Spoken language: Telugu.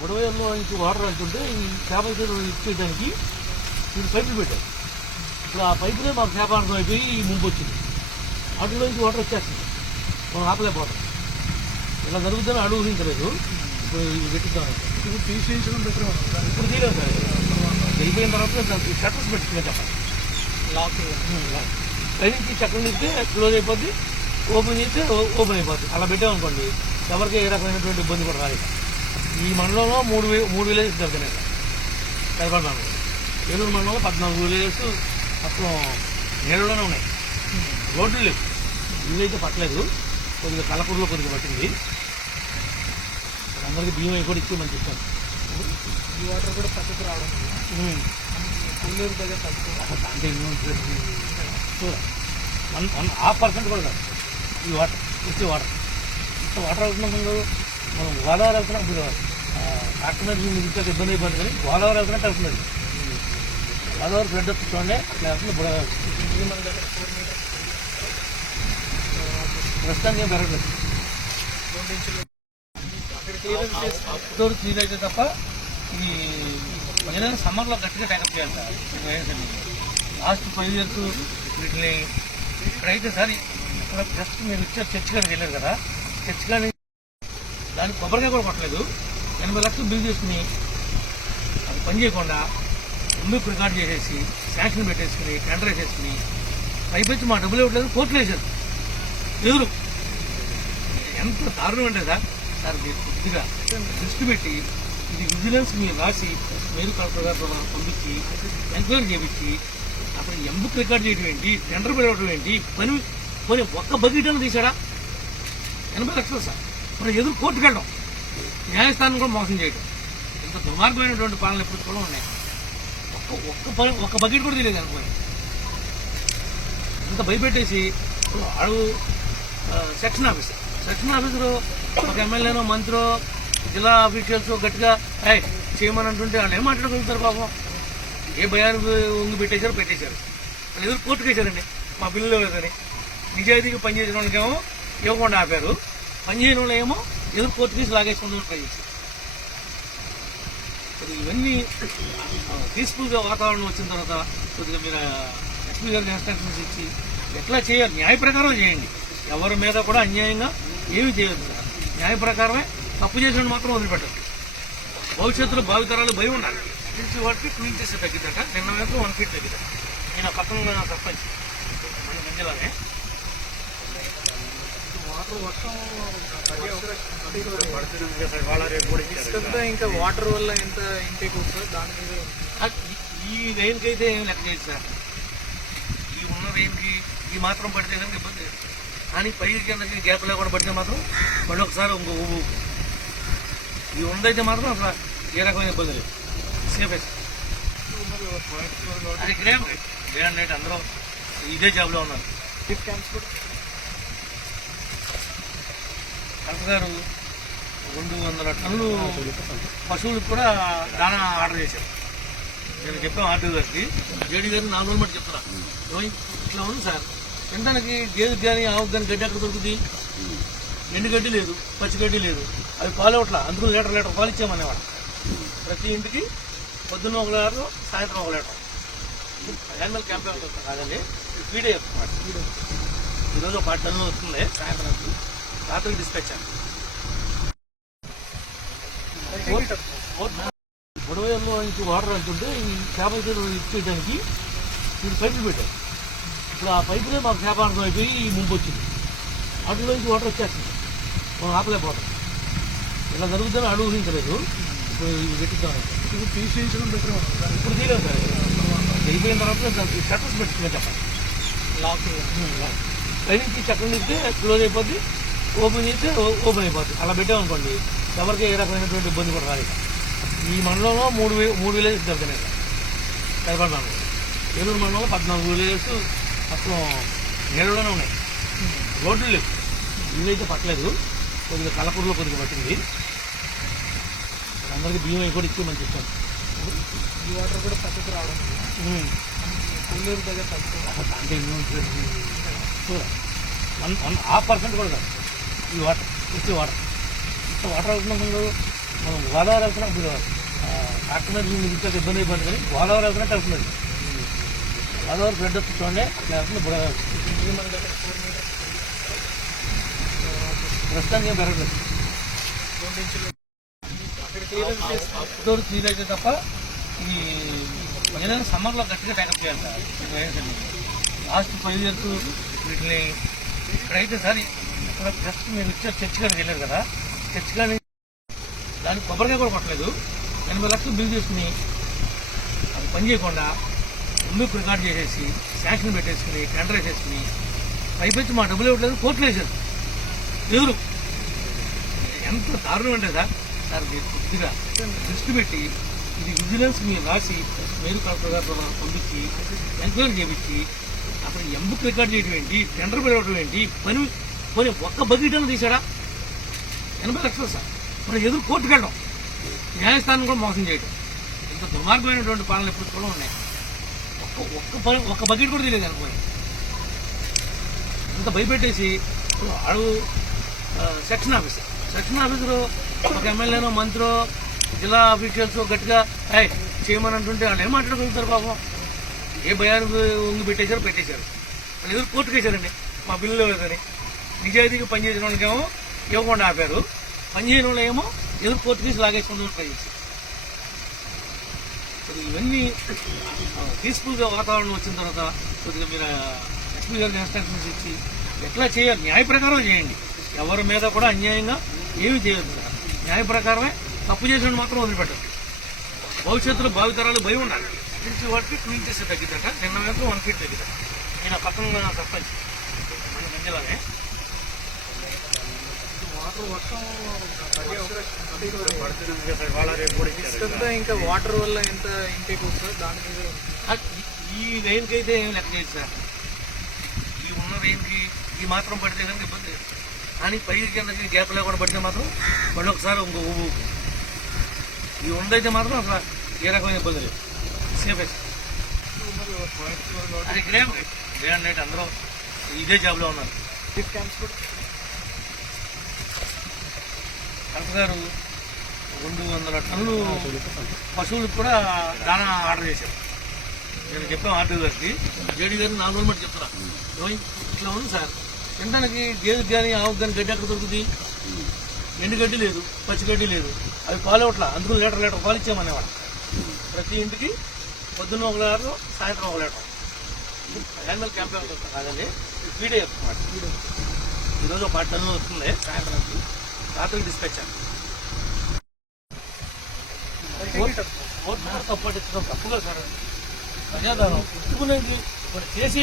బుడవేరులో నుంచి వాటర్ వెళ్తుంటే ఈ చేప ఇచ్చేయడానికి వీళ్ళు పైపులు పెట్టారు. ఇప్పుడు ఆ పైపులే మాకు చేపార్థం అయిపోయి ఈ ముంపు వచ్చింది. వాటిలో నుంచి వాటర్ వచ్చేస్తుంది, మనం ఆపలేకపోతాం. ఇలా జరుగుతుందని ఊహించలేదు. ఇప్పుడు ఇవి పెట్టిద్దాం. ఇప్పుడు తీసేయించడం బెటర్. ఇప్పుడు తీయలేదు సార్. అయిపోయిన తర్వాత దానికి షట్టర్స్ పెట్టుకునే చెప్పండి. లాక్ పైనుంచి చక్రం ఇస్తే క్లోజ్ అయిపోద్ది, ఓపెన్ చేస్తే ఓపెన్ అయిపోద్ది. అలా పెట్టామనుకోండి ఎవరికి ఏ రకమైనటువంటి ఇబ్బంది కూడా రాలేదు. ఈ మండలంలో మూడు విలేజెస్ దొరుకుతున్నాయి సార్. కైపాడు మండలం, ఏలూరు మండలంలో 14 విలేజెస్ మొత్తం నీళ్ళలోనే ఉన్నాయి. రోడ్లు లేవు. ఇల్లు అయితే పట్టలేదు, కొద్దిగా కలపూరులో కొద్దిగా పట్టింది. అందరికీ బియ్యం అవి కూడా ఇచ్చేయమని చెప్పాను. ఈ వాటర్ కూడా పక్కకు రావడం కొల్లూరు దగ్గర తగ్గుతుంది. అంటే 1.5% కూడా కాదు ఈ వాటర్, వచ్చే వాటర్. ఇంత వాటర్ అవుతున్నప్పుడు మనం గోదావరి వెళ్తున్నాం. ఇప్పుడు డాక్టర్ ఇంత ఇబ్బంది అయిపోతుంది, కానీ గోదావరి వెళ్తున్నట్టు అవుతుంది. గోదావరి ఫ్లడ్ వస్తుండే లేకపోతే ప్రస్తుతానికి ఏం పెరగలేదు. అవుట్డోర్ క్లీన్ అయితే తప్ప ఈ ఏదైనా సమ్మర్లో గట్టిగా టైకప్ చేయాలి సార్. లాస్ట్ 5 years వీటిని ఇక్కడైతే సార్ ఇక్కడ జస్ట్ మీరు ఇచ్చారు చర్చ్ గారికి వెళ్ళారు కదా, చర్చ్ కానీ దానికి కొబ్బరికాయ కూడా కొట్టలేదు. 80 లక్షలు బిల్ చేసుకుని అది పని చేయకుండా ముందుకు రికార్డ్ చేసేసి శాంక్షన్ పెట్టేసుకుని టెండర్ వేసేసుకుని పైపెచ్చి మా డబ్బులు ఇవ్వట్లేదు, కోర్టులు వేసారు ఎదురు. ఎంత దారుణం అంటే సార్ మీరు కొద్దిగా దృష్టి పెట్టి ఇది విజిలెన్స్ మీరు రాసి మేలు కలెక్టర్ గారు పంపించి ఎంక్వైరీ చేయించి అప్పుడు ఎంబుక్ రికార్డ్ చేయడం ఏంటి, టెండర్ పెట్టడం ఏంటి, పని ఒక్క బకెట్ అని తీసాడా? 80 లక్షలు సార్. మనం ఎదురు కోర్టుకు వెళ్ళడం, న్యాయస్థానం కూడా మోసం చేయడం. ఇంత దుర్మార్గమైనటువంటి పాలన ఎప్పుడు కూడా ఉన్నాయి. ఒక్క బకెట్ కూడా తెలియదు అనుకోండి. ఇంత భయపెట్టేసి అడుగు సెక్షన్ ఆఫీసరు ఒక ఎమ్మెల్యేనో మంత్రో జిల్లా అఫీషియల్స్ గట్టిగా చేయమని అంటుంటే వాళ్ళు ఏం మాట్లాడగలుగుతారు పాపం? ఏ భయానికి ఉంగి పెట్టేశారు. వాళ్ళు ఎదురు కోర్టుకు వేశారండి మా బిల్లులో లేదని. నిజాయితీగా పనిచేసిన వాళ్ళకేమో ఇవ్వకుండా ఆపారు, పనిచేయని వాళ్ళు ఏమో ఎదురు కోర్టు తీసి లాగేసుకుందామని ట్రై చేశారు. ఇవన్నీ పీస్ఫుల్గా వాతావరణం వచ్చిన తర్వాత కొద్దిగా మీరు ఎస్పీ గారికి ఇన్స్ట్రక్షన్స్ ఇచ్చి ఎట్లా చేయాలి న్యాయ ప్రకారం చేయండి. ఎవరి మీద కూడా అన్యాయంగా ఏమీ చేయొద్దు సార్. న్యాయ ప్రకారమే తప్పు చేసిన మాత్రం వదిలిపెట్టారు. భవిష్యత్తులో భావితరాలు భయం ఉండాలి. ఇంటి వాటికి 2 inches తగ్గిద్దట. నిన్న మాత్రం 1 feet తగ్గిద్దట. నేను పక్కన సర్పంచ్ మన గంజలానే ఇంకా వాటర్ వల్ల ఎంత ఇంటేక్ వస్తుందో దాని మీద ఈ రెయిన్కి అయితే ఏం లెక్క చేయదు సార్. ఈ ఉన్న రెయిన్కి ఈ మాత్రం పడితే కనుక ఇబ్బంది లేదు. కానీ పై కిందకి గ్యాప్ లేకుండా పడితే మాత్రం మళ్ళీ ఒకసారి ఇంకో ఊబు. ఈ ఉండైతే మాత్రం అసలు ఏ రకమైన ఇబ్బంది లేదు, సేఫ్ అయితే. అది గ్రేమ్ రేట్ అందరూ ఇదే జాబ్లో ఉన్నారు. కలెక్టర్ గారు 200 టన్నులు పశువులకు కూడా దానా ఆర్డర్ చేశారు. నేను చెప్పాను ఆర్డర్ గారికి, జేడీ గారికి 4 రోజులు మట్టి చెప్తున్నా. ఇట్లా ఉంది సార్, తినడానికి గేదెకి కానీ ఆవుకి కానీ గడ్డి ఎక్కడ దొరుకుతుంది? ఎండుగడ్డి లేదు, పచ్చిగడ్డి లేదు. అవి పాలు ఇవ్వట్లా, అందుకు లీటర్ పాలు ఇచ్చామనేవాడు. ప్రతి ఇంటికి పొద్దున్న 1 లీటర్, సాయంత్రం 1 లీటర్. యానిమల్ క్యాంప్ కాదండి, ఫీడే చెప్తున్నాడు. ఈరోజు 10 టన్నులు వస్తుంది సాయంత్రానికి, రాత్రికి డిస్పాచ్. బుడవేరులో నుంచి వాటర్ వెళ్తుంటే ఈ చేప ఇచ్చేయడానికి వీళ్ళు పైపులు పెట్టారు. ఇప్పుడు ఆ పైపులే మాకు చేపార్థం అయిపోయి ఈ ముంపు వచ్చింది. వాటిలో నుంచి వాటర్ వచ్చేస్తుంది, మనం ఆపలేకపోతాం. ఇలా జరుగుతుందని ఊహించలేదు. ఇప్పుడు ఇవి పెట్టిద్దాం. ఇప్పుడు తీసేయించడం బెటర్. ఇప్పుడు తీయలేదు సార్. అయిపోయిన తర్వాత దానికి షట్టర్స్ పెట్టుకునే చెప్పండి. లాక్ పైనుంచి చక్రం ఇస్తే క్లోజ్ అయిపోద్ది, ఓపెన్ చేస్తే ఓపెన్ అయిపోద్ది. అలా పెట్టామనుకోండి ఎవరికి ఏ రకమైనటువంటి ఇబ్బంది కూడా రాలేదు. ఈ మండలంలో మూడు విలేజెస్ దొరుకుతున్నాయి సార్. కైపాడు మండలం, ఏలూరు మండలంలో 14 విలేజెస్ మొత్తం నీళ్ళలోనే ఉన్నాయి. రోడ్లు లేవు. ఇల్లు అయితే పట్టలేదు, కొద్దిగా కలపూరులో కొద్దిగా పట్టింది. అందరికీ బియ్యం అవి కూడా ఇచ్చేయమని చెప్పాను. ఈ వాటర్ కూడా పక్కకు రావడం కొల్లూరు దగ్గర తగ్గుతుంది. అంటే 1.5% కూడా కాదు ఈ వాటర్, వచ్చే వాటర్. ఇంత వాటర్ అవుతున్నప్పుడు మనం గోదావరి వెళ్తున్నా ఇప్పుడు కాకినాడ ఇంకా ఇబ్బంది అయిపోతుంది కానీ గోదావరి వెళ్తున్నట్టు వెళ్తున్నది. గోదావరి బ్లడ్ వస్తుంది చూడండి అట్లా వెళ్తుంది. ప్రస్తుతానికి ఏం పెరగలేదు. అవుట్డోర్ క్లీన్ అయితే తప్ప ఇది ఏదైనా సమ్మర్లో గట్టిగా ప్యాకప్ చేయాలి సార్. లాస్ట్ 5 years వీటిని ఇక్కడైతే సార్ ఇక్కడ జస్ట్ మీరు ఇచ్చారు చర్చ్ కాడికి వెళ్ళారు కదా, చర్చ్ కాడి దానికి కొబ్బరికాయ కూడా కొట్టలేదు. 80 లక్షలు బిల్ చేసుకుని అది పని చేయకుండా ముందుకు రికార్డ్ చేసేసి శాంక్షన్ పెట్టేసుకుని టెండర్ వేసేసుకుని పైపెచ్చి మా డబ్బులు ఇవ్వట్లేదు కోర్టులు వేసారు. ఎదురు ఎంత దారుణం అంటే సార్ మీరు కొద్దిగా దృష్టి పెట్టి ఇది విజిలెన్స్ మీరు రాసి మీరు కలెక్టర్ గారితో పంపించి ఎంక్వైరీ చేయించి అసలు ఎంబుక్ రికార్డ్ చేయడం ఏంటి, టెండర్ పెట్టడం ఏంటి, పని ఒక్క బకెట్ అని తీసాడా? 80 లక్షలు సార్. మరి ఎదురు కోర్టుకు వెళ్ళడం, న్యాయస్థానం కూడా మోసం చేయడం, ఇంత దుర్మార్గమైనటువంటి పాలన ఎప్పుడు కూడా ఉన్నాయి. ఒక్క బకెట్ కూడా తెలియదు అనుకోండి. ఇంత భయపెట్టేసి ఇప్పుడు ఆడు సెక్షన్ ఆఫీసరు ఒక ఎమ్మెల్యేనో మంత్రో జిల్లా ఆఫీషియల్స్ గట్టిగా చేయమని అంటుంటే వాళ్ళు ఏం మాట్లాడగలుగుతారు పాపం? ఏ భయానికి ఉంగి పెట్టేశారు. వాళ్ళు ఎదురు కోర్టుకు వేశారండి మా బిల్లు లేదని. నిజాయితీగా పనిచేసిన వాళ్ళకేమో ఇవ్వకుండా ఆపారు, పనిచేయని వాళ్ళు ఏమో ఎదురు కోర్టు తీసి లాగేసుకుంటూ ట్రై చేశారు. ఇవన్నీ పీస్ఫుల్గా వాతావరణం వచ్చిన తర్వాత కొద్దిగా మీరు ఎస్పీ గారికి ఇన్స్ట్రక్షన్స్ ఇచ్చి ఎట్లా చేయాలి న్యాయ ప్రకారం చేయండి. ఎవరి మీద కూడా అన్యాయంగా ఏమీ చేయొద్దు. న్యాయ ప్రకారమే తప్పు చేసిన మాత్రం వదిలిపెట్టదు. భవిష్యత్తులో భావితరాలు భయం ఉండాలి. ఇంటి వాటికి 2 inches తగ్గిద్దట, నిన్న వైపు 1 feet తగ్గిద్దట. నేను పక్కన సర్పంచ్ మన మంజలానే ఇంకా వాటర్ వల్ల ఎంత ఇంటేక్ వస్తుందో దాని మీద ఈ రెయిన్కి అయితే ఏం లెక్క చేయదు సార్. ఈ ఉన్న రెయిన్కి ఈ మాత్రం పడితే కనుక ఇబ్బంది లేదు. కానీ పై కిందకి గ్యాప్ లేకుండా పడితే మాత్రం మళ్ళీ ఒకసారి ఇంకో ఊపు. ఈ ఉందైతే మాత్రం అసలు ఏ రకమైన ఇబ్బంది లేదు. సేఫెస్ట్ అది ఇక్కడే డే అండ్ నైట్ అందరూ ఇదే జాబ్లో ఉన్నారు. కలెక్టర్ గారు 200 టన్నులు పశువులకు కూడా దానా ఆర్డర్ చేశారు. నేను చెప్పాను ఆర్డర్ గారికి, జేడీ గారికి 4 రోజులు మట్టి చెప్తున్నా ఇట్లా ఉంది సార్. తినడానికి గేదెకి కానీ ఆవుకి కానీ గడ్డి ఎక్కడ దొరుకుతుంది? ఎండు గడ్డి లేదు, పచ్చి గడ్డి లేదు. అవి పాలు ఇవ్వట్లా, అందుకు లీటర్ పాలు ఇచ్చామనేవాడు. ప్రతి ఇంటికి పొద్దున్న 1 లీటర్, సాయంత్రం 1 లీటర్. యానిమల్ క్యాంప్ కాదండి, ఫీడే చెప్తున్నమాట. ఈరోజు 10 టన్నులు వస్తుంది సాయంత్రానికి, రాత్రికి డిస్పాచ్. తప్పు పట్టించడం తప్పుగా సార్. ప్రజాదానం ఇట్టుకునేది చేసి